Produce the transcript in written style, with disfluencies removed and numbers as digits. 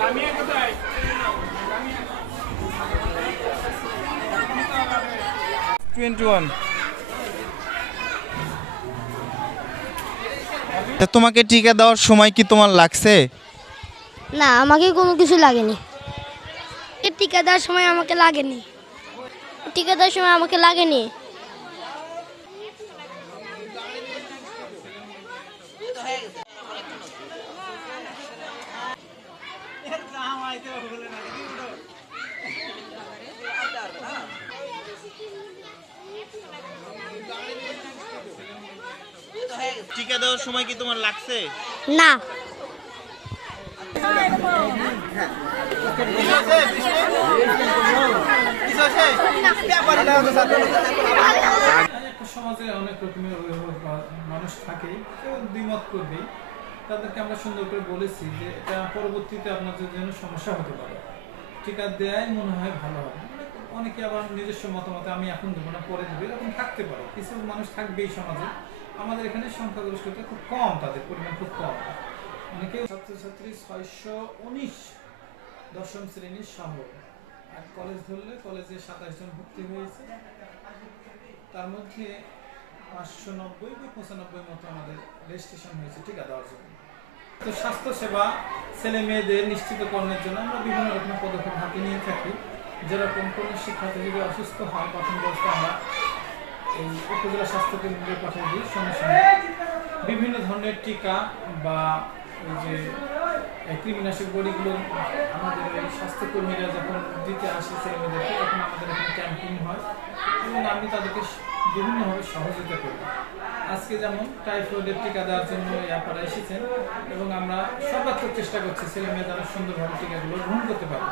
লামিয়া কোথায়? 21। তোমাকে টিকা দেওয়ার সময় কি তোমার লাগছে? না, আমাকে কোনো কিছু লাগেনি। টিকা দেওয়ার সময় আমাকে লাগেনি। টিকা দেওয়ার সময় আমাকে লাগেনি। টিকা দেওয়ার সময় কি তোমার লাগছে? না। সমাজে অনেক রকমের মানুষ থাকে, কেউ দ্বিমত করবেই। তাদেরকে আমরা সুন্দর করে বলেছি যে এটা পরবর্তীতে আপনাদের জন্য সমস্যা হতে পারে, টিকা দেয়াই মনে হয় ভালো হবে। অনেকে আবার নিজস্ব মতামতে আমি এখন দেবো না পরে দেবো, এরকম থাকতে পারে। কিছু মানুষ থাকবেই সমাজে। আমাদের এখানে সংখ্যাগরিষ্ঠতা খুব কম, তাদের পরিমাণ খুব কম। অনেকে ছাত্রছাত্রী 619 দশম শ্রেণীর সহ, আর কলেজ ধরলে কলেজে 27 জন ভর্তি হয়েছে। তার মধ্যে 590 বা 95 মতো আমাদের রেজিস্ট্রেশন হয়েছে টিকা দেওয়ার জন্য। তো স্বাস্থ্যসেবা ছেলে মেয়েদের নিশ্চিতকরণের জন্য আমরা বিভিন্ন রকম পদক্ষেপ হাতে নিয়ে থাকি। যেরকম কোনো শিক্ষার্থী যদি অসুস্থ হয়, প্রথম অবস্থায় আমরা এই উপজেলা স্বাস্থ্য কেন্দ্রে পাঠিয়ে দিই। সঙ্গে সঙ্গে বিভিন্ন ধরনের টিকা বা ওই যে কৃমিনাশক বড়িগুলো আমাদের এই স্বাস্থ্যকর্মীরা যখন দিতে আসে ছেলেমেয়েদেরকে, তখন আমাদের এখানে ক্যাম্পিং হয় এবং আমি তাদেরকে বিভিন্নভাবে সহযোগিতা করি। আজকে যেমন টাইফয়েডের টিকা দেওয়ার জন্য আপনারা এসেছেন এবং আমরা সর্বাত্মক চেষ্টা করছি ছেলেমেয়ে যেন সুন্দরভাবে টিকাগুলো গ্রহণ করতে পারে।